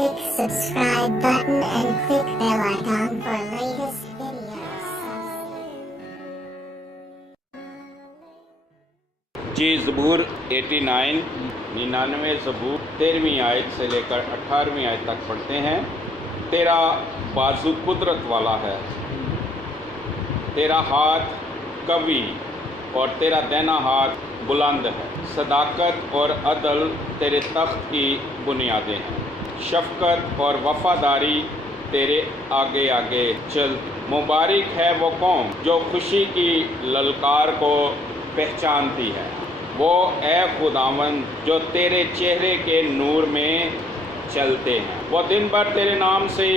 click subscribe button and click bell icon for latest videos. जी ज़बूर 89 99 ज़बूर 13वीं आयत से लेकर 18वीं आयत तक पढ़ते हैं। तेरा बाजू कुदरत वाला है, तेरा हाथ कवी और तेरा दाहिना हाथ बुलंद है। सदाकत और अदल तेरे तख्त की बुनियादें हैं। शफ़क़त और वफ़ादारी तेरे आगे आगे चल। मुबारक है वो कौम जो खुशी की ललकार को पहचानती है। वो ए खुदावन जो तेरे चेहरे के नूर में चलते हैं। वो दिन भर तेरे नाम से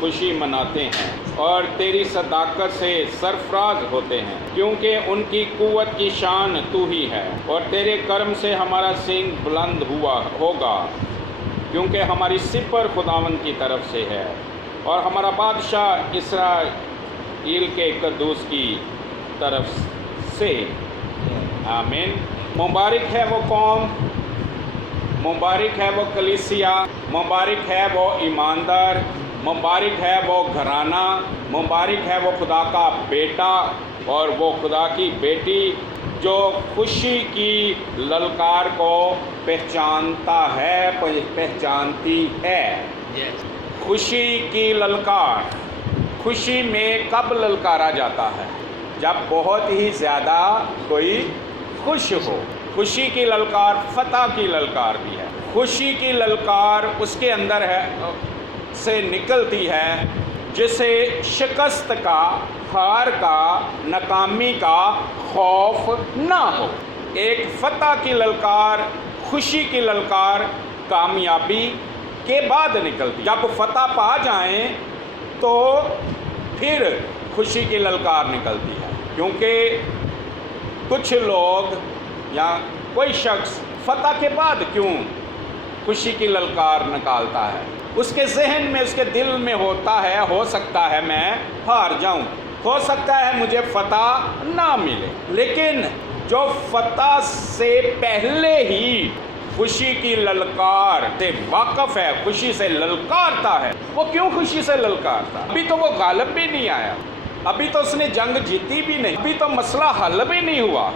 खुशी मनाते हैं और तेरी सदाकत से सरफराज होते हैं, क्योंकि उनकी कुव्वत की शान तू ही है और तेरे कर्म से हमारा सींग बुलंद हुआ होगा, क्योंकि हमारी सिपर खुदावन की तरफ से है और हमारा बादशाह इसराइल के कद्दूस की तरफ से। आमीन। मुबारक है वो कौम, मुबारक है वो कलीसिया, मुबारक है वो ईमानदार, मुबारक है वो घराना, मुबारक है वो खुदा का बेटा और वो खुदा की बेटी जो खुशी की ललकार को पहचानता है, पहचानती है। खुशी की ललकार, खुशी में कब ललकारा जाता है? जब बहुत ही ज़्यादा कोई खुश हो। खुशी की ललकार फतह की ललकार भी है। खुशी की ललकार उसके अंदर है से निकलती है जिसे शिकस्त का, हार का, नाकामी का खौफ ना हो। एक फतह की ललकार, खुशी की ललकार कामयाबी के बाद निकलती। जब फतह पा जाएं तो फिर खुशी की ललकार निकलती है, क्योंकि कुछ लोग या कोई शख्स फतह के बाद क्यों खुशी की ललकार निकालता है? उसके जहन में, उसके दिल में होता है, हो सकता है मैं हार जाऊं, हो सकता है मुझे फतह ना मिले। लेकिन जो फतह से पहले ही खुशी की ललकार से वाकफ है, खुशी से ललकारता है, वो क्यों खुशी से ललकारता? अभी तो वो गालिब भी नहीं आया, अभी तो उसने जंग जीती भी नहीं, अभी तो मसला हल भी नहीं हुआ,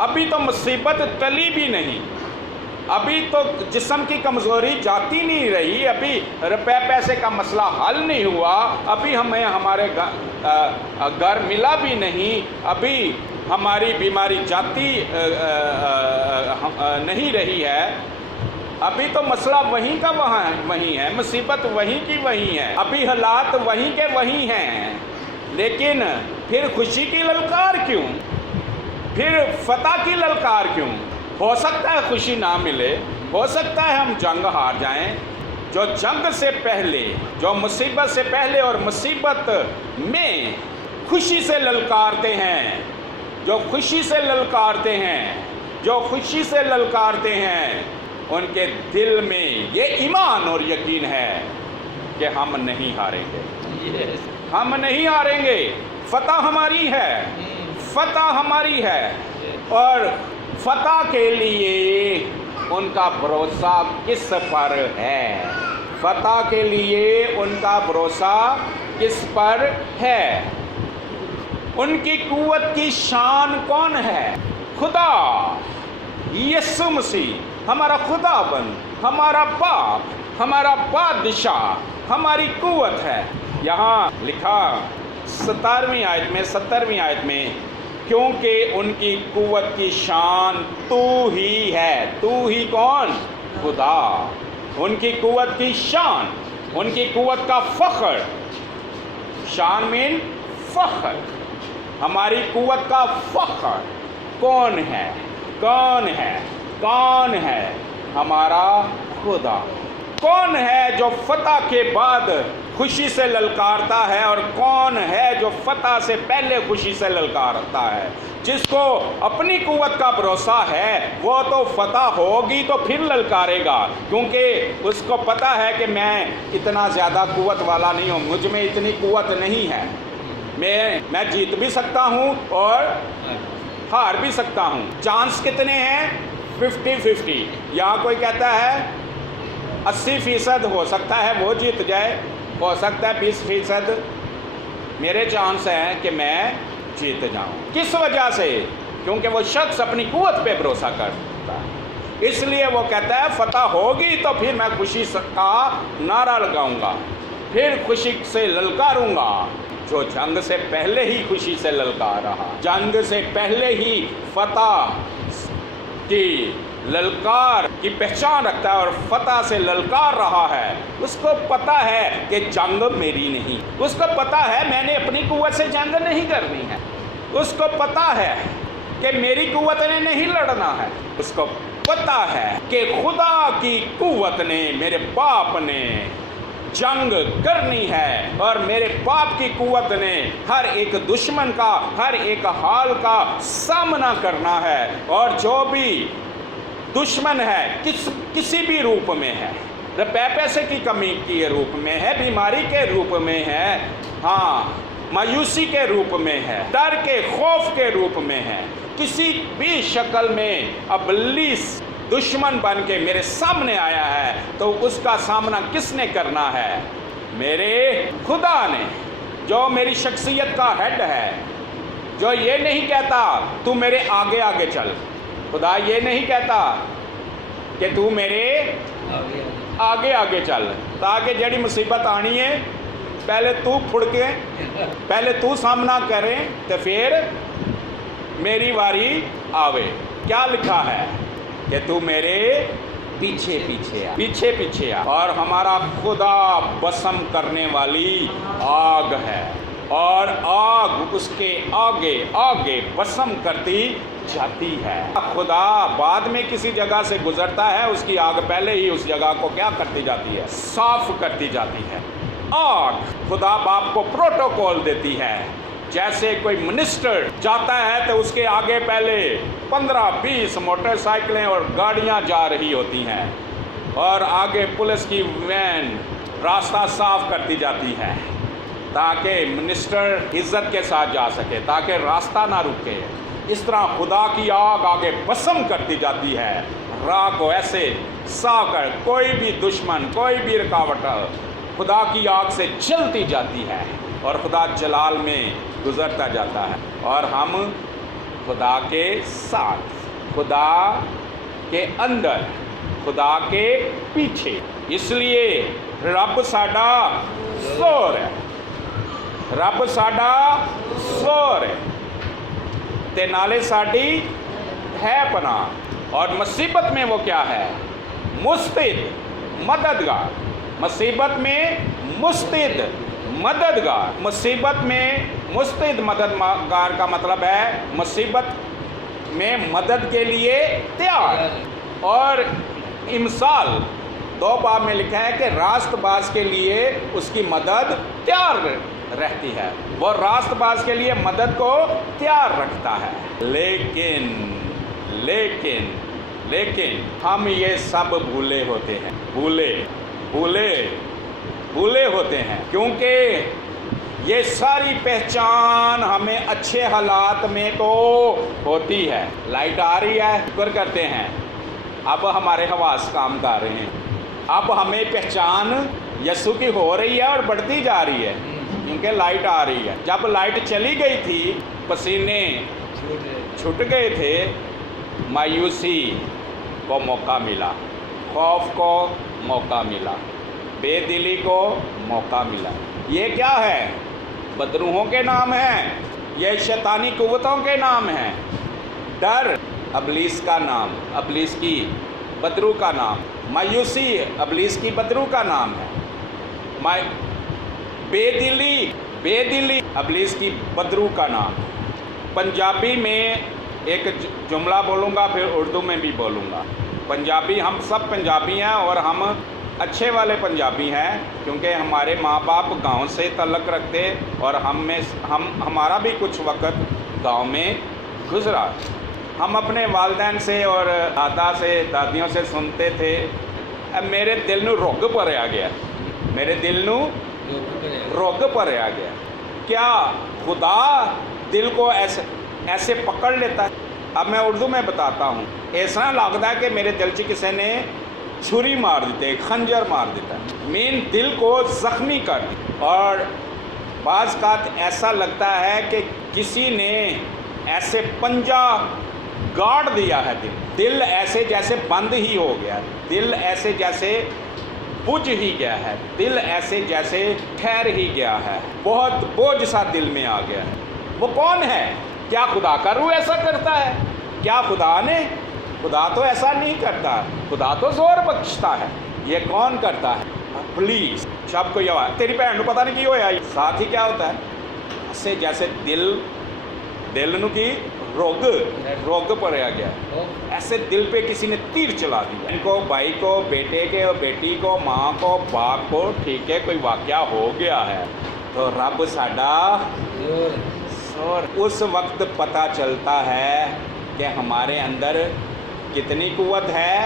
अभी तो मुसीबत टली भी नहीं, अभी तो जिस्म की कमज़ोरी जाती नहीं रही, अभी रुपए पैसे का मसला हल नहीं हुआ, अभी हमें हमारे घर मिला भी नहीं, अभी हमारी बीमारी जाती नहीं रही है, अभी तो मसला वहीं का वहीं है, मुसीबत वहीं की वहीं है, अभी हालात वहीं के वहीं हैं। लेकिन फिर खुशी की ललकार क्यों? फिर फतह की ललकार क्यों? हो सकता है खुशी ना मिले, हो सकता है हम जंग हार जाएं। जो जंग से पहले, जो मुसीबत से पहले और मुसीबत में खुशी से ललकारते हैं, जो खुशी से ललकारते हैं, जो खुशी से ललकारते हैं, उनके दिल में ये ईमान और यकीन है कि हम नहीं हारेंगे, हम नहीं हारेंगे। फतह हमारी है, फतह हमारी है और फतह के लिए उनका भरोसा किस पर है? फतह के लिए उनका भरोसा किस पर है? उनकी कुव्वत की शान कौन है? खुदा यीशु मसीह, हमारा खुदाबंद, हमारा बाप, हमारा बादशाह, हमारी कुव्वत है। यहाँ लिखा 17वीं आयत में, क्योंकि उनकी कुव्वत की शान तू ही है। तू ही कौन? खुदा। उनकी कुव्वत की शान, उनकी कुव्वत का फख्र, शान मीन फख्र, हमारी कुव्वत का फख्र कौन है? कौन है? कौन है? हमारा खुदा। कौन है जो फतह के बाद खुशी से ललकारता है और कौन है जो फतह से पहले खुशी से ललकारता है? जिसको अपनी कुव्वत का भरोसा है वो तो फतह होगी तो फिर ललकारेगा, क्योंकि उसको पता है कि मैं इतना ज़्यादा कुव्वत वाला नहीं हूँ, मुझ में इतनी कुव्वत नहीं है, मैं जीत भी सकता हूँ और हार भी सकता हूँ। चांस कितने हैं? 50-50। यहाँ कोई कहता है 80% ہو سکتا ہے وہ جیت جائے, ہو سکتا ہے 20% میرے چانس ہیں کہ میں جیت جاؤں. کس وجہ سے؟ کیونکہ وہ شخص اپنی قوت پہ بھروسہ کرتا ہے. اس لیے وہ کہتا ہے فتح ہوگی تو پھر میں خوشی کا نعرہ لگاؤں گا, پھر خوشی سے للکاروں گا. جو جنگ سے پہلے ہی خوشی سے للکار رہا, جنگ سے پہلے ہی فتح کی للکار کی پہچان رکھتا ہے اور فتح سے للکار رہا ہے, اس کو پتہ ہے کہ جنگ میری نہیں, اس کو پتہ ہے میں نے اپنی قوت سے جنگ نہیں کرنی ہے, اس کو پتہ ہے کہ میری قوت نے نہیں لڑنا ہے, اس کو پتہ ہے کہ خدا کی قوت نے, میرے باپ نے جنگ کرنی ہے اور میرے باپ کی قوت نے ہر ایک دشمن کا, ہر ایک حال کا سامنا کرنا ہے. اور جو بھی دشمن ہے کسی بھی روپ میں ہے, پیسے کی کمی کے روپ میں ہے, بیماری کے روپ میں ہے, ہاں مایوسی کے روپ میں ہے, ڈر کے خوف کے روپ میں ہے, کسی بھی شکل میں ابلیس دشمن بن کے میرے سامنے آیا ہے تو اس کا سامنا کس نے کرنا ہے؟ میرے خدا نے, جو میری شخصیت کا ہیڈ ہے, جو یہ نہیں کہتا تو میرے آگے آگے چل. خدا یہ نہیں کہتا کہ تو میرے آگے آگے چل, تاکہ جڑی مصیبت آنی ہے پہلے تو پھڑکے, پہلے تو سامنا کرے تو پھر میری واری آوے. کیا لکھا ہے کہ تو میرے پیچھے پیچھے آ, پیچھے پیچھے آ. اور ہمارا خدا بسم کرنے والی آگ ہے اور آگ اس کے آگے آگے بسم کرتی جاتی ہے. خدا بعد میں کسی جگہ سے گزرتا ہے, اس کی آگ پہلے ہی اس جگہ کو کیا کرتی جاتی ہے؟ صاف کرتی جاتی ہے. آگ خدا باپ کو پروٹوکول دیتی ہے. جیسے کوئی منسٹر جاتا ہے تو اس کے آگے پہلے 15-20 موٹر سائیکلیں اور گاڑیاں جا رہی ہوتی ہیں اور آگے پولیس کی وین راستہ صاف کرتی جاتی ہے تاکہ منسٹر عزت کے ساتھ جا سکے, تاکہ راستہ نہ رکے. اس طرح خدا کی آگ آگے بسم کرتی جاتی ہے, راہ کو ایسے صاف کر, کوئی بھی دشمن, کوئی بھی رکاوٹ خدا کی آگ سے جلتی جاتی ہے اور خدا جلال میں گزرتا جاتا ہے. اور ہم خدا کے ساتھ, خدا کے اندر, خدا کے پیچھے. اس لیے رب ساڈا زور ہے, رب ساڈا زور ہے تے نالے ساڈی ہے پناہ. اور مصیبت میں وہ کیا ہے؟ مستعد, مددگار. مصیبت میں مستعد, مددگار. مصیبت میں مستعد مددگار کا مطلب ہے مصیبت میں مدد کے لیے تیار. اور امثال 2 باب میں لکھا ہے کہ راست باز کے لیے اس کی مدد تیار رہتی ہے, وہ راست باز کے لیے مدد کو تیار رکھتا ہے. لیکن لیکن لیکن ہم یہ سب بھولے ہوتے ہیں, بھولے ہوتے ہیں, کیونکہ یہ ساری پہچان ہمیں اچھے حالات میں تو ہوتی ہے. لائٹ آ رہی ہے, شکر کرتے ہیں, اب ہمارے حواس کام کر رہے ہیں, اب ہمیں پہچان یسوع کی ہو رہی ہے اور بڑھتی جا رہی ہے کیونکہ لائٹ آ رہی ہے. جب لائٹ چلی گئی تھی پسینے چھٹ گئے تھے, مایوسی کو موقع ملا, خوف کو موقع ملا, بے دلی کو موقع ملا. یہ کیا ہے؟ بدروحوں کے نام ہیں, یہ شیطانی قوتوں کے نام ہیں. ڈر ابلیس کا نام, ابلیس کی بدرو کا نام. مایوسی ابلیس کی بدرو کا نام ہے. بے دلی ابلیس کی بدرو کا نام. پنجابی میں ایک جملہ بولوں گا, پھر اردو میں بھی بولوں گا. پنجابی, ہم سب پنجابی ہیں اور ہم اچھے والے پنجابی ہیں کیونکہ ہمارے ماں باپ گاؤں سے تعلق رکھتے اور ہمارا بھی کچھ وقت گاؤں میں گزرا. ہم اپنے والدین سے اور دادا سے, دادیوں سے سنتے تھے, اب میرے دل نو رگ پریا گیا, میرے دل نو رگ پریا گیا. کیا خدا دل کو ایسے پکڑ لیتا ہے؟ اب میں اردو میں بتاتا ہوں. ایسا لگتا ہے کہ میرے دل چ کسی نے छुरी मार देते हैं, खंजर मार देता है, मेन दिल को जख्मी कर देता। और बाज़ कात ऐसा लगता है कि किसी ने ऐसे पंजा गाड़ दिया है, दिल ऐसे जैसे बंद ही हो गया, दिल ऐसे जैसे बुझ ही गया है, दिल ऐसे जैसे ठहर ही गया है, बहुत बोझ सा दिल में आ गया है। वो कौन है? क्या खुदा का रूह ऐसा करता है? क्या खुदा ने? खुदा तो ऐसा नहीं करता, खुदा तो जोर बख्शता है। ये कौन करता है? प्लीज सबको ये आवाज, तेरी भैन को पता नहीं की होया। साथ ही क्या होता है, ऐसे जैसे दिल नु की रोग पड़या गया, ऐसे दिल पे किसी ने तीर चला दिया। इनको भाई को, बेटे के, बेटी को, माँ को, बाप को, ठीक है कोई वाकया हो गया है तो रब साडा जोर। उस वक्त पता चलता है कि हमारे अंदर कितनी कुव्वत है।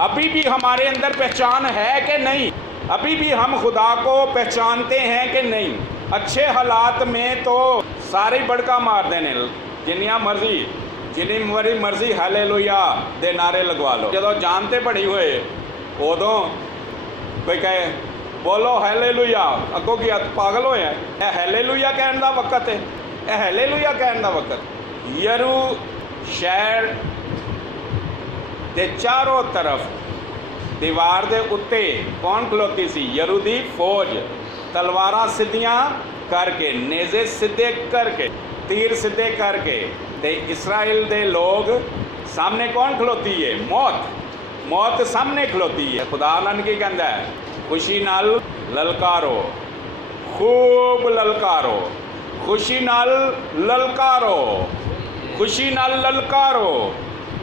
अभी भी हमारे अंदर पहचान है कि नहीं? अभी भी हम खुदा को पहचानते हैं कि नहीं? अच्छे हालात में तो सारे बड़का मार देने, जिन्नी मर्जी हालेलुया दे नारे लगवा लो। जदों जानते बड़ी हुए उदों कोई कहे बोलो हालेलुया, अगों की पागल होए हैं। हालेलुया कहने का वक्त है, हालेलुया कहने का वक्त। यरू शहर दे चारों तरफ दीवार दे उत्ते कौन खलोती सी? यरू दी फौज, तलवारां सिद्धियां करके, नेज़े सिद्धे करके, तीर सिद्धे करके, ते इसराइल दे लोग सामने कौन खलोती है? मौत सामने खलोती है। खुदा अल्लाह की कहता है, खुशी नाल ललकारो, खूब ललकारो, खुशी नाल ललकारो, खुशी नाल ललकारो,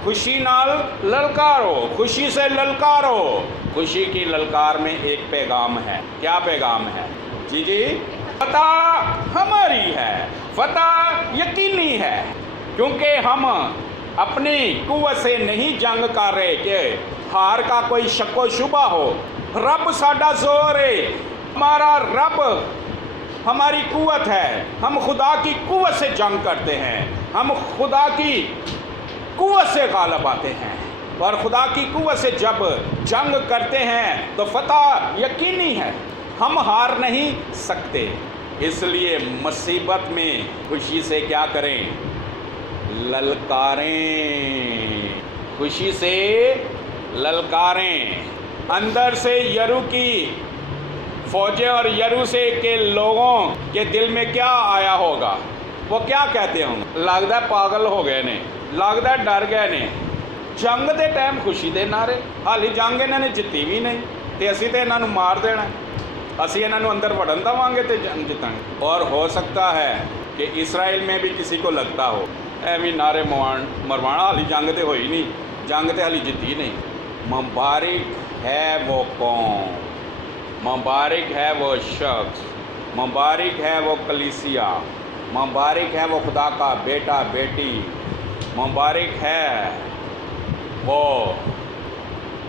खुशी नाल ललकारो, खुशी से ललकारो। खुशी की ललकार में एक पैगाम है। क्या पैगाम है? जी फतह हमारी है, फतह यकीनी है, क्योंकि हम अपनी कुव्वत से नहीं जंग कर रहे कि हार का कोई शक्को शुबा हो। रब साडा जोर है, हमारा रब हमारी कुव्वत है। हम खुदा की कुव्वत से जंग करते हैं, हम खुदा की कुव्वत से गालिब आते हैं। और खुदा की कुव्वत से जब जंग करते हैं तो फतह यकीनी है, हम हार नहीं सकते। इसलिए मुसीबत में खुशी से क्या करें? ललकारें, खुशी से ललकारें। अंदर से यरू की फौजें और यरू से के लोगों के दिल में क्या आया होगा? वो क्या कहते होंगे? लगता है पागल हो गए ने, लगता है डर गए ने। जंग के टाइम खुशी दे नारे, हाली जंग इन्होंने जिती भी नहीं, तो असी तो इन्हों मार देना, असी इन्हों अंदर वड़न देवांगे तो जंग जितांगे। और हो सकता है कि इसराइल में भी किसी को लगता हो एवं नारे मरवाना, हाली जंग तो होई नहीं, जंग तो हाली जिती नहीं। मुबारक है वो कौम, मुबारक है वो शख्स, मुबारक है वो कलीसिया, मुबारक है वो खुदा का बेटा बेटी, मुबारक है वो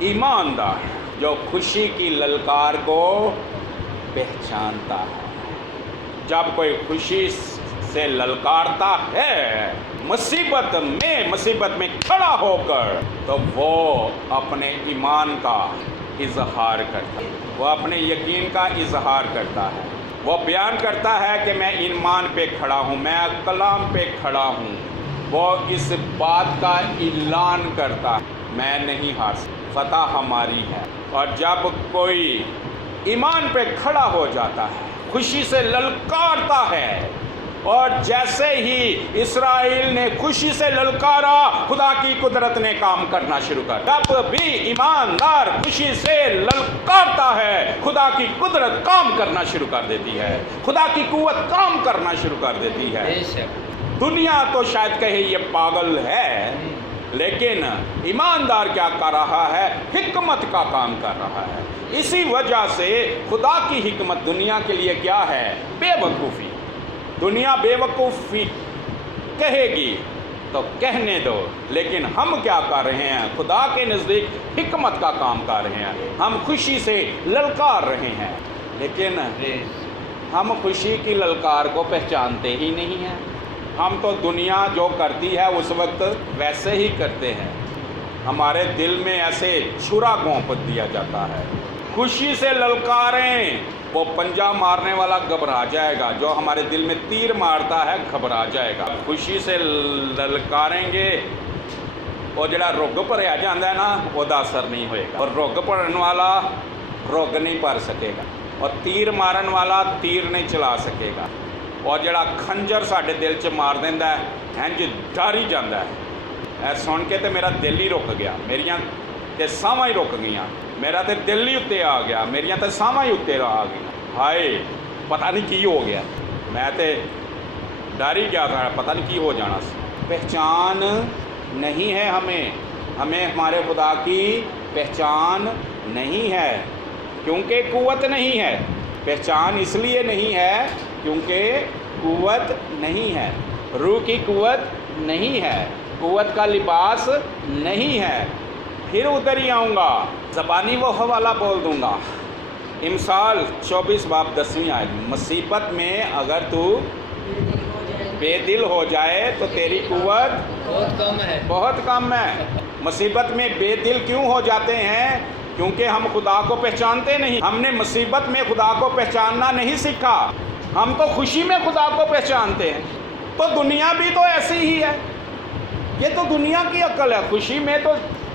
ईमानदार जो खुशी की ललकार को पहचानता है। जब कोई खुशी से ललकारता है मुसीबत में खड़ा होकर, तो वो अपने ईमान का इजहार करता है, वो अपने यकीन का इजहार करता है। वो बयान करता है कि मैं ईमान पे खड़ा हूँ, मैं कलाम पे खड़ा हूँ। वो इस बात का ऐलान करता है, मैं नहीं हार सकता, फतह हमारी है। और जब कोई ईमान पे खड़ा हो जाता है, खुशी से ललकारता है, और जैसे ही इसराइल ने खुशी से ललकारा, खुदा की कुदरत ने काम करना शुरू कर। जब भी ईमानदार खुशी से ललकारता है, खुदा की कुदरत काम करना शुरू कर देती है, खुदा की कुव्वत काम करना शुरू कर देती है। दुनिया तो शायद कहे ये पागल है, लेकिन ईमानदार क्या कर रहा है? हिकमत का काम कर रहा है। इसी वजह से खुदा की हिकमत दुनिया के लिए क्या है? बेवकूफ़ी। दुनिया बेवकूफ़ी कहेगी तो कहने दो, लेकिन हम क्या कर रहे हैं? खुदा के नज़दीक हिकमत का काम कर रहे हैं, हम खुशी से ललकार रहे हैं। लेकिन हम खुशी की ललकार को पहचानते ही नहीं हैं। हम तो दुनिया जो करती है उस वक्त वैसे ही करते हैं। हमारे दिल में ऐसे छुरा घोंप दिया जाता है। खुशी से ललकारें, वो पंजा मारने वाला घबरा जाएगा, जो हमारे दिल में तीर मारता है घबरा जाएगा। खुशी से ललकारेंगे, वो जड़ा रुग भरिया जाता है ना, ਉਹਦਾ असर नहीं होएगा। और रुग भरन वाला रुग नहीं भर सकेगा, और तीर मारन वाला तीर नहीं चला सकेगा। और जड़ा खंजर साडे दिल च मार दिंदा है इंज डर ही जाता है। सुन के तो मेरा दिल ही रुक गया, मेरियां ते साहां ही रुक गईयां, मेरा तो दिल ही उत्ते आ गया, मेरियां तो साहां ही उत्ते आ गई। हाय पता नहीं की हो गया, मैं तो डर ही गया था, पता नहीं की हो जाना सी। पहचान नहीं है हमें हमारे खुदा की पहचान नहीं है, क्योंकि कुव्वत नहीं है। पहचान इसलिए नहीं है क्योंकि कुव्वत नहीं है, रूह की कुव्वत नहीं है, कुव्वत का लिबास नहीं है। फिर उधर ही आऊँगा, ज़बानी वो हवाला बोल दूँगा। इमसाल 24 बाब 10वीं आयत, मुसीबत में अगर तू बेदिल हो जाए तो तेरी कुव्वत बहुत कम है। मुसीबत में बेदिल क्यों हो जाते हैं? क्योंकि हम खुदा को पहचानते नहीं। हमने मुसीबत में खुदा को पहचानना नहीं सीखा, हम तो खुशी में खुदा को पहचानते हैं। तो दुनिया भी तो ऐसी ही है, ये तो दुनिया की अक्ल है। खुशी में तो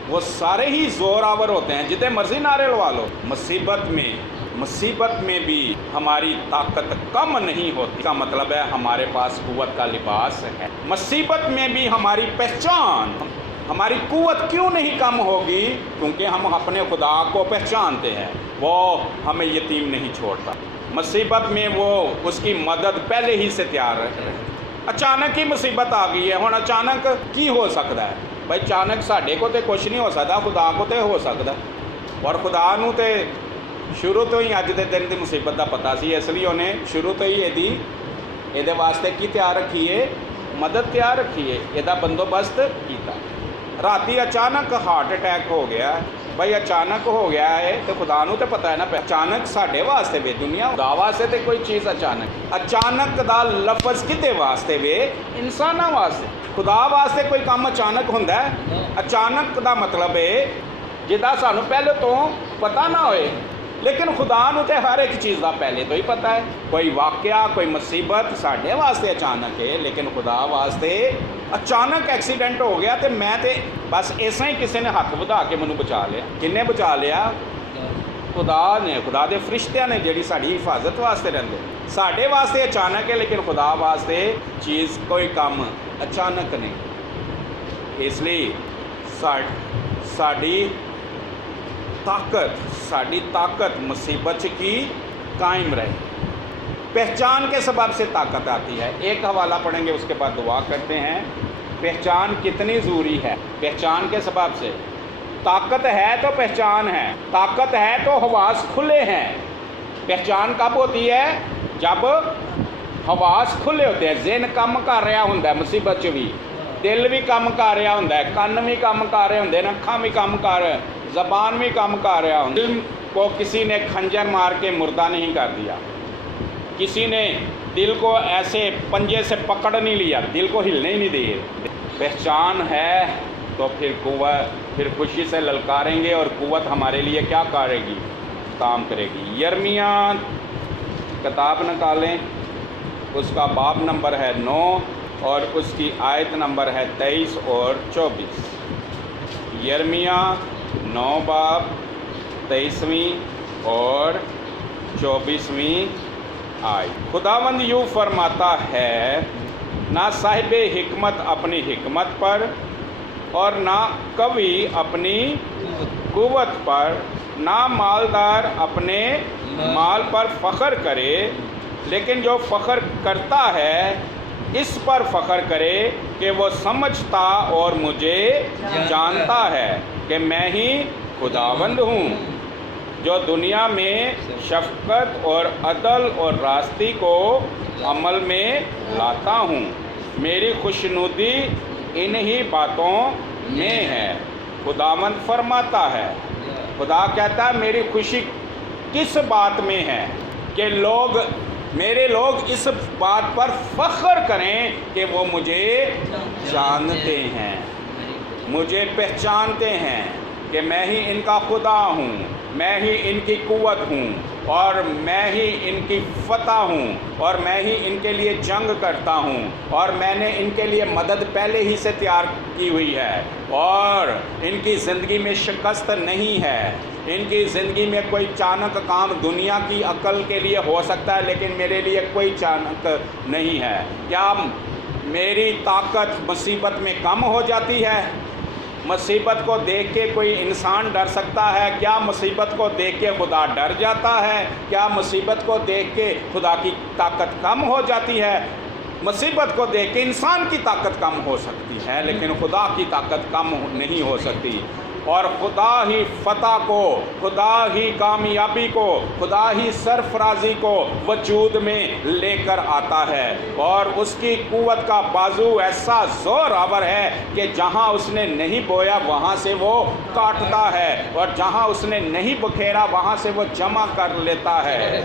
वो सारे ही जोरावर होते हैं, जितने मर्जी नारे लगा लो। मुसीबत में भी हमारी ताकत कम नहीं होती, का मतलब है हमारे पास कुव्वत का लिबास है। मुसीबत में भी हमारी पहचान, हमारी कुव्वत क्यों नहीं कम होगी? क्योंकि हम अपने खुदा को पहचानते हैं, वो हमें यतीम नहीं छोड़ता। मुसीबत में वो उसकी मदद पहले ही से तैयार है। अचानक ही मुसीबत आ गई है, हुण अचानक की हो सकता है? भाई अचानक साढ़े को तो कुछ नहीं हो सकता, खुदा को तो हो सकता। और खुदा नूं ते शुरू तो ही अज दे दिन की मुसीबत का पता सी, इसलिए उन्हें शुरू तो ही ये वास्ते की तैयार रखी है, मदद तैयार रखी है, इसका बंदोबस्त किया। राती अचानक हार्ट अटैक हो गया, भाई अचानक हो गया है तो खुदा नूं तो पता है ना। अचानक साढ़े वास्ते वे दुनिया, खुदा वास्ते तो कोई चीज़ अचानक दा लफज किते वास्ते वे इंसाना वास्ते। खुदा वास्ते कोई काम अचानक हुंदा है? अचानक का मतलब है जिदा सानू पहले तो पता ना होए, लेकिन खुदा नूं ते हर एक चीज़ का पहले तो ही पता है। कोई वाक़या, कोई मुसीबत साढ़े वास्ते अचानक है, लेकिन खुदा वास्ते अचानक एक्सीडेंट हो गया तो मैं तो बस ऐसा ही किसी ने हथ बढ़ा के मैनू बचा लिया। किन्ने बचा लिया? खुदा ने, खुदा के फरिश्तियां ने, जिहड़ी साडी हिफाजत वास्ते रहिंदे। साढ़े वास्ते अचानक है, लेकिन खुदा वास्ते चीज़ कोई काम अचानक नहीं। इसलिए साड़ी ताकत मुसीबत की कायम रहे। पहचान के सबब से ताकत आती है। एक हवाला पढ़ेंगे, उसके बाद दुआ करते हैं। पहचान कितनी ज़रूरी है? पहचान के सबब से ताकत है तो पहचान है, ताकत है तो हवास खुले हैं। पहचान कब होती है? जब हवास खुले होते हैं, ज़हन काम कर रहा होंदा है, मुसीबत च भी दिल भी काम कर रहा होंदा है, कान भी काम कर रहे होंदे, अखां भी काम कर, ज़बान भी काम कर रहा होंदा। दिल को किसी ने खंजर मार के मुर्दा नहीं कर दिया, किसी ने दिल को ऐसे पंजे से पकड़ नहीं लिया, दिल को हिलने ही नहीं दिए। पहचान है तो फिर कुव्वत, फिर खुशी से ललकारेंगे और कुव्वत हमारे लिए क्या करेगी? काम करेगी। यर्मिया किताब निकालें, उसका बाब नंबर है 9 और उसकी आयत नंबर है 23 और 24। यर्मिया 9 बाब 23वीं और 24वीं आयत। खुदावंद यूँ फरमाता है, ना साहिब हिकमत अपनी हिकमत पर और ना कवि अपनी कुव्वत पर, ना मालदार अपने माल पर फ़ख्र करे, लेकिन जो फ़ख्र करता है इस पर फ़ख्र करे कि वो समझता और मुझे जानता है कि मैं ही खुदावंद हूँ, जो दुनिया में शफ़क़त और अदल और रास्ती को अमल में लाता हूँ। मेरी खुशनुदी इन्हीं बातों में है। खुदावंद फरमाता है, खुदा कहता है मेरी खुशी किस बात में है कि मेरे लोग इस बात पर फ़ख्र करें कि वो मुझे जानते हैं। مجھے پہچانتے ہیں کہ میں ہی ان کا خدا ہوں، میں ہی ان کی قوت ہوں، اور میں ہی ان کی فتح ہوں، اور میں ہی ان کے لیے جنگ کرتا ہوں، اور میں نے ان کے لیے مدد پہلے ہی سے تیار کی ہوئی ہے، اور ان کی زندگی میں شکست نہیں ہے۔ ان کی زندگی میں کوئی چانک کام دنیا کی عقل کے لیے ہو سکتا ہے، لیکن میرے لیے کوئی چانک نہیں ہے۔ کیا میری طاقت مصیبت میں کم ہو جاتی ہے؟ مصیبت کو دیکھ کے کوئی انسان ڈر سکتا ہے؟ کیا مصیبت کو دیکھ کے خدا ڈر جاتا ہے؟ کیا مصیبت کو دیکھ کے خدا کی طاقت کم ہو جاتی ہے؟ مصیبت کو دیکھ کے انسان کی طاقت کم ہو سکتی ہے، لیکن خدا کی طاقت کم نہیں ہو سکتی۔ اور خدا ہی فتح کو، خدا ہی کامیابی کو، خدا ہی سرفرازی کو وجود میں لے کر آتا ہے، اور اس کی قوت کا بازو ایسا زور آور ہے کہ جہاں اس نے نہیں بویا وہاں سے وہ کاٹتا ہے، اور جہاں اس نے نہیں بکھیرا وہاں سے وہ جمع کر لیتا ہے۔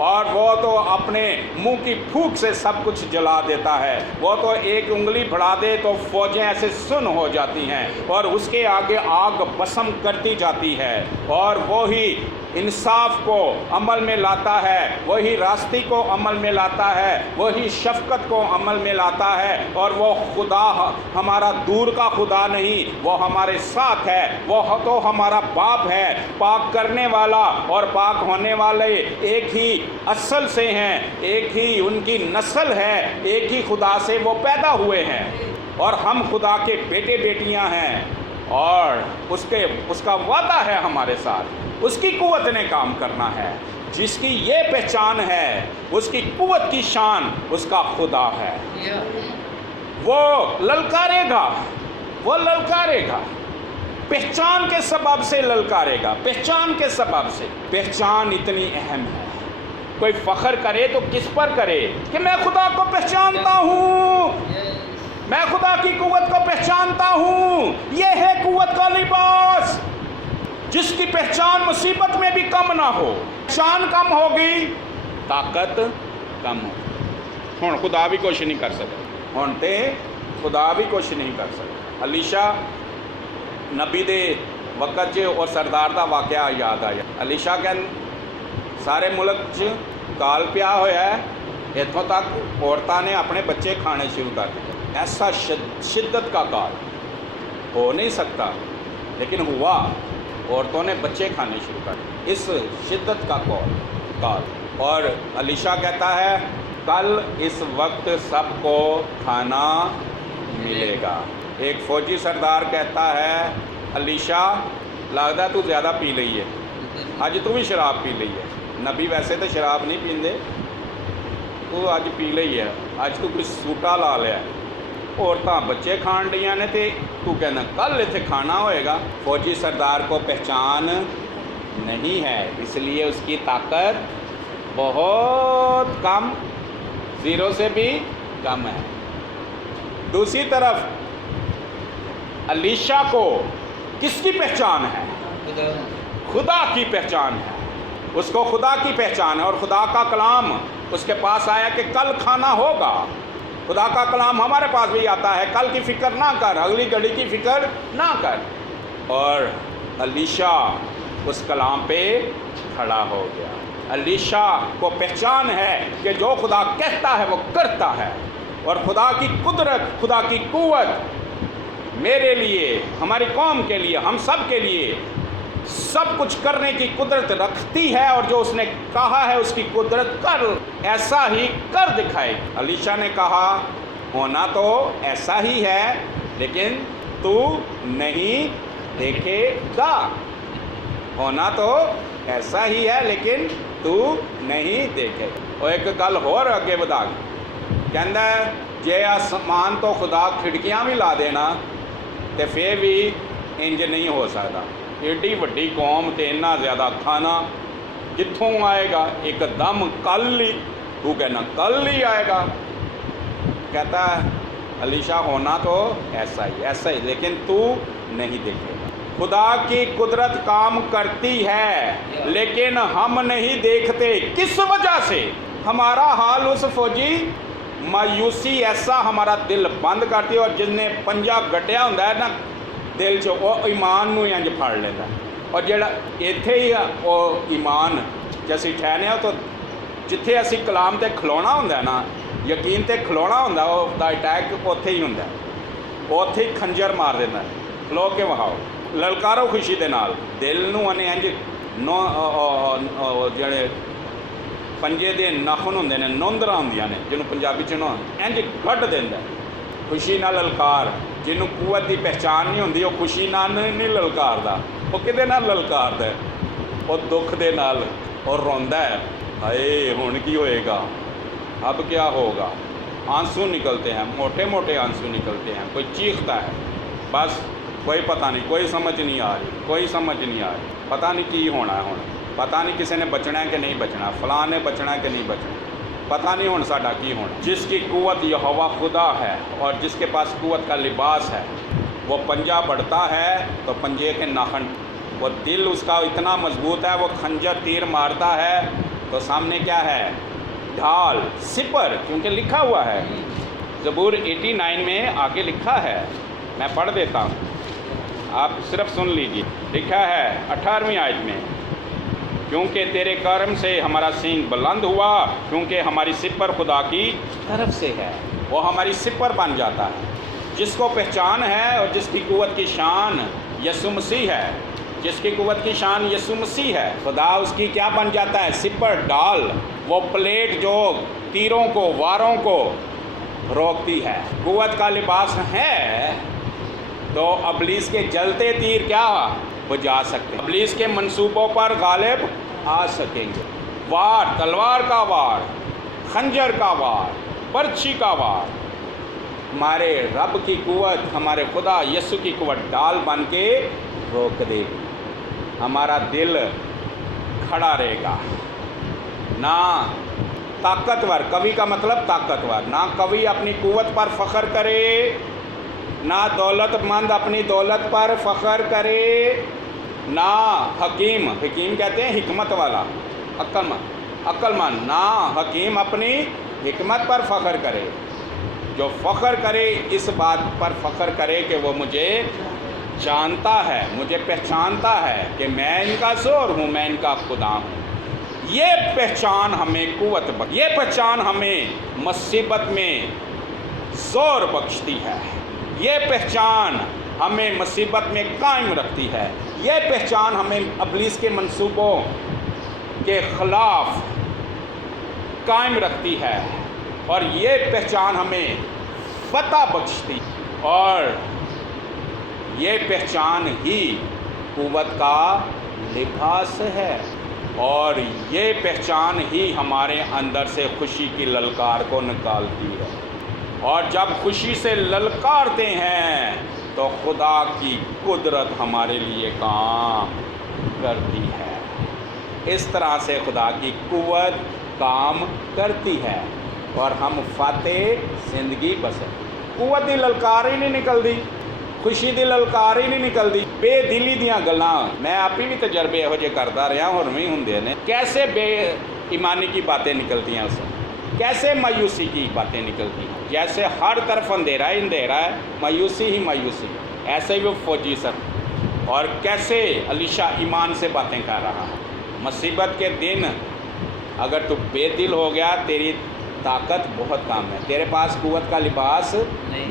اور وہ تو اپنے منہ کی پھونک سے سب کچھ جلا دیتا ہے۔ وہ تو ایک انگلی بڑھا دے تو فوجیں ایسے سن ہو جاتی ہیں، اور اس کے آگے آگ بسم کرتی جاتی ہے، اور وہی انصاف کو عمل میں لاتا ہے، وہی راستی کو عمل میں لاتا ہے، وہی شفقت کو عمل میں لاتا ہے، اور وہ خدا ہمارا دور کا خدا نہیں، وہ ہمارے ساتھ ہے، وہ تو ہمارا باپ ہے۔ پاک کرنے والا اور پاک ہونے والے ایک ہی اصل سے ہیں، ایک ہی ان کی نسل ہے، ایک ہی خدا سے وہ پیدا ہوئے ہیں، اور ہم خدا کے بیٹے بیٹیاں ہیں، اور اس کا وعدہ ہے ہمارے ساتھ۔ اس کی قوت نے کام کرنا ہے۔ جس کی یہ پہچان ہے، اس کی قوت کی شان اس کا خدا ہے۔ وہ للکارے گا، وہ للکارے گا، پہچان کے سبب سے للکارے گا، پہچان کے سبب سے۔ پہچان اتنی اہم ہے۔ کوئی فخر کرے تو کس پر کرے کہ میں خدا کو پہچانتا ہوں، میں خدا کی قوت کو پہچانتا ہوں۔ یہ ہے قوت کا لباس، جس کی پہچان مصیبت میں بھی کم نہ ہو۔ پہچان کم ہوگی، طاقت کم ہوگی۔ ہن خدا بھی کچھ نہیں کر سکتا، ہن تے خدا بھی کچھ نہیں کر سکتا۔ علیشا نبی دے وقت اور سردار دا واقعہ یاد آیا۔ علیشا کہ سارے ملک چ کال پیا ہوا ہے، اتوں تک عورتوں نے اپنے بچے کھانے شروع کر دیے۔ ایسا شدت کا کال ہو نہیں سکتا، لیکن ہوا۔ عورتوں نے بچے کھانے شروع کر دیے، اس شدت کا کال۔ اور علیشا کہتا ہے کل اس وقت سب کو کھانا ملے گا۔ ایک فوجی سردار کہتا ہے علیشا لگتا تو زیادہ پی لئی ہے، اج تو بھی شراب پی لئی ہے۔ نبی ویسے تو شراب نہیں پیندے، تو اج پی لئی ہے، اج تو کوئی سوٹا لا لیا ہے۔ عورتاں بچے کھان ڈیاں نے تے تو کہنا کل اتنے کھانا ہوئے گا۔ فوجی سردار کو پہچان نہیں ہے، اس لیے اس کی طاقت بہت کم، زیرو سے بھی کم ہے۔ دوسری طرف علیشا کو کس کی پہچان ہے؟ خدا کی پہچان ہے۔ اس کو خدا کی پہچان ہے، اور خدا کا کلام اس کے پاس آیا کہ کل کھانا ہوگا۔ خدا کا کلام ہمارے پاس بھی آتا ہے، کل کی فکر نہ کر، اگلی گھڑی کی فکر نہ کر۔ اور علیشا اس کلام پہ کھڑا ہو گیا۔ علیشا کو پہچان ہے کہ جو خدا کہتا ہے وہ کرتا ہے، اور خدا کی قدرت، خدا کی قوت میرے لیے، ہماری قوم کے لیے، ہم سب کے لیے سب کچھ کرنے کی قدرت رکھتی ہے، اور جو اس نے کہا ہے اس کی قدرت کر ایسا ہی کر دکھائے۔ علیشا نے کہا ہونا تو ایسا ہی ہے، لیکن تو نہیں دیکھے گا۔ ہونا تو ایسا ہی ہے، لیکن تو نہیں دیکھے گا۔ اور ایک گل ہور اگے بدا کہندا ہے جے آسمان تو خدا کھڑکیاں بھی لا دینا تے پھر بھی انج نہیں ہو سکتا۔ ایڈی وڈی قوم تے اتنا زیادہ کھانا کتھوں آئے گا؟ ایک دم کل ہی، تو کہنا کل ہی آئے گا۔ کہتا ہے علیشا ہونا تو ایسا ہی، لیکن تو نہیں دیکھے گا۔ خدا کی قدرت کام کرتی ہے، لیکن ہم نہیں دیکھتے۔ کس وجہ سے؟ ہمارا حال اس فوجی مایوسی ایسا ہمارا دل بند کرتی ہے، اور جس نے پنجا گڈیا ہوندا ہے نا ਦਿਲ 'ਚ ਉਹ ਈਮਾਨ ਨੂੰ ਇੰਜ ਫੜ ਲੈਂਦਾ। ਔਰ ਜਿਹੜਾ ਇੱਥੇ ਹੀ ਉਹ ਈਮਾਨ ਜੇ ਅਸੀਂ ਠਹਿਰਨੇ ਤਾਂ ਜਿੱਥੇ ਅਸੀਂ ਕਲਾਮ 'ਤੇ ਖਲੋਣਾ ਹੁੰਦਾ ਨਾ, ਯਕੀਨ 'ਤੇ ਖਲੋਣਾ ਹੁੰਦਾ, ਉਹਦਾ ਅਟੈਕ ਉੱਥੇ ਹੀ ਹੁੰਦਾ। ਉੱਥੇ ਹੀ ਖੰਜਰ ਮਾਰ ਦਿੰਦਾ। ਖਲੋ ਕੇ ਵਹਾਓ, ਲਲਕਾਰੋ ਖੁਸ਼ੀ ਦੇ ਨਾਲ। ਦਿਲ ਨੂੰ ਉਹਨੇ ਇੰਜ ਜਿਹੜੇ ਪੰਜੇ ਦੇ ਨਾਖੂਨ ਹੁੰਦੇ ਨੇ, ਨੌਂਦਰਾਂ ਹੁੰਦੀਆਂ ਨੇ, ਜਿਹਨੂੰ ਪੰਜਾਬੀ 'ਚ ਨਾ ਇੰਜ ਕੱਢ ਦਿੰਦਾ। ਖੁਸ਼ੀ ਨਾਲ ਲਲਕਾਰ। ਜਿਹਨੂੰ ਕੂਵਤ ਦੀ ਪਹਿਚਾਣ ਨਹੀਂ ਹੁੰਦੀ, ਉਹ ਖੁਸ਼ੀ ਨਾਲ ਨਹੀਂ ਲਲਕਾਰਦਾ। ਉਹ ਕਿਹਦੇ ਨਾਲ ਲਲਕਾਰਦਾ? ਉਹ ਦੁੱਖ ਦੇ ਨਾਲ। ਉਹ ਰੋਂਦਾ ਹੈ, ਹਾਏ ਹੁਣ ਕੀ ਹੋਏਗਾ, अब क्या होगा। आंसू निकलते हैं, मोटे मोटे आंसू निकलते हैं। कोई चीखता है, बस कोई पता नहीं, कोई समझ नहीं आ रही, कोई समझ नहीं आ रही, पता नहीं की होना है हुण, पता नहीं किसी ने बचना है कि नहीं बचना, फलां ने बचना है कि नहीं बचना, पता नहीं हुण साडा की होना। जिसकी कुव्वत यहोवा खुदा है और जिसके पास कुव्वत का लिबास है, वो पंजा बढ़ता है तो पंजे के नाखन, वो दिल उसका इतना मजबूत है, वो खंजर तीर मारता है तो सामने क्या है, ढाल, सिपर, क्योंकि लिखा हुआ है ज़बूर 89 में आगे लिखा है। मैं पढ़ देता हूँ, आप सिर्फ सुन लीजिए। लिखा है 18वीं आयत में, क्योंकि तेरे कर्म से हमारा सींग बुलंद हुआ, क्योंकि हमारी सिपर खुदा की तरफ से है। वो हमारी सिपर बन जाता है। जिसको पहचान है और जिसकी कुव्वत की शान यसु मसीह है, जिसकी कुव्वत की शान यसु मसीह है, खुदा उसकी क्या बन जाता है, सिपर, डाल, वो प्लेट जो तीरों को, वारों को रोकती है। कुव्वत का लिबास है तो अबलीस के जलते तीर क्या बुझा सकते हैं, अबलीस के मंसूबों पर गालिब आ सकेंगे। वार, तलवार का वार, खंजर का वार, बर्छी का वार, हमारे रब की कुव्वत, हमारे खुदा यसु की कुव्वत डाल बन के रोक देगी। हमारा दिल खड़ा रहेगा। ना ताकतवर, कवि का मतलब ताकतवर, ना कवि अपनी कुव्वत पर फ़ख्र करे, ना दौलतमंद अपनी दौलत पर फ़ख्र करे, ना हकीम, हकीम कहते हैं हिकमत वाला, अक्लमंद, ना हकीम अपनी हिकमत पर फ़ख्र करे। जो फ़ख्र करे इस बात पर फ़ख्र करे कि वो मुझे जानता है, मुझे पहचानता है कि मैं इनका ज़ोर हूँ, मैं इनका खुदा हूँ। ये पहचान हमें कुव्वत बख्श, ये पहचान हमें मुसीबत में ज़ोर बख्शती है। ये पहचान हमें मुसीबत में कायम रखती है। ये पहचान हमें अबलीस के मंसूबों के ख़िलाफ़ कायम रखती है। और ये पहचान हमें फतह बख्शती, और ये पहचान ही कुव्वत का लिबास है। और ये पहचान ही हमारे अंदर से खुशी की ललकार को निकालती है। और जब खुशी से ललकारते हैं तो खुदा की कुदरत हमारे लिए काम करती है। इस तरह से खुदा की कुव्वत काम करती है और हम फातेह जिंदगी बसर। कुव्वत दी ललकार ही नहीं निकलती, खुशी ਦੀ ਲਲਕਾਰ ਹੀ ਨਹੀਂ ਨਿਕਲਦੀ। ਬੇਦਿਲੀ ਦੀਆਂ ਗੱਲਾਂ, मैं आप ही भी तजर्बे ਇਹੋ ਜਿਹੇ करता रहा, और भी ਹੁੰਦੇ ਨੇ। कैसे बेईमानी की बातें निकलती हैं उससे, कैसे मायूसी की बातें निकलती हैं। जैसे हर तरफ अंधेरा ही अंधेरा है, मायूसी ही मायूसी, ऐसे ही वो फौजी सर। और कैसे अलीशा ईमान से बातें कर रहा है। मुसीबत के दिन अगर तू बेदिल हो गया, तेरी ताकत बहुत कम है, तेरे पास कुव्वत का लिबास नहीं।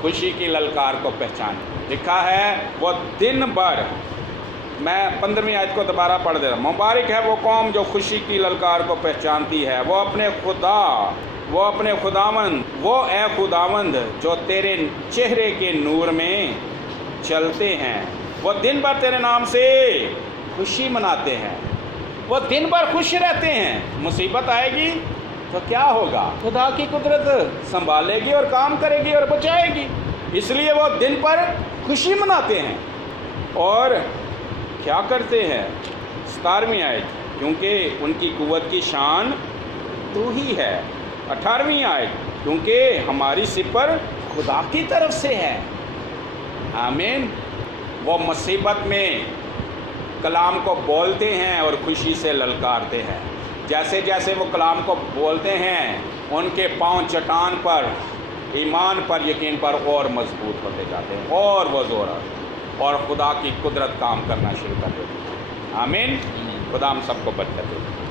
खुशी की ललकार को पहचान। लिखा है वो दिन भर, मैं 15वीं आयत को दोबारा पढ़ दे रहा हूँ। मुबारक है वो कौम जो खुशी की ललकार को पहचानती है, वो अपने खुदा, वो अपने खुदावंद, वो ए खुदावंद जो तेरे चेहरे के नूर में चलते हैं। वो दिन भर तेरे नाम से खुशी मनाते हैं, वो दिन भर खुश रहते हैं। मुसीबत आएगी तो क्या होगा, खुदा की कुदरत संभालेगी और काम करेगी और बचाएगी। इसलिए वो दिन पर खुशी मनाते हैं। और क्या करते हैं, 17वीं आयत, क्योंकि उनकी कुव्वत की शान तू ही है। 18वीं आयत, क्योंकि हमारी सिपर खुदा की तरफ से है। आमीन। वो मुसीबत में कलाम को बोलते हैं और खुशी से ललकारते हैं। जैसे जैसे वो कलाम को बोलते हैं, उनके पांव चट्टान पर, ईमान पर, यकीन पर और मजबूत होते जाते हैं, और वो ज़ोर اور خدا کی قدرت کام کرنا شروع کر دیتی ہے۔ آمین۔ خدا ہم سب کو برکت دے۔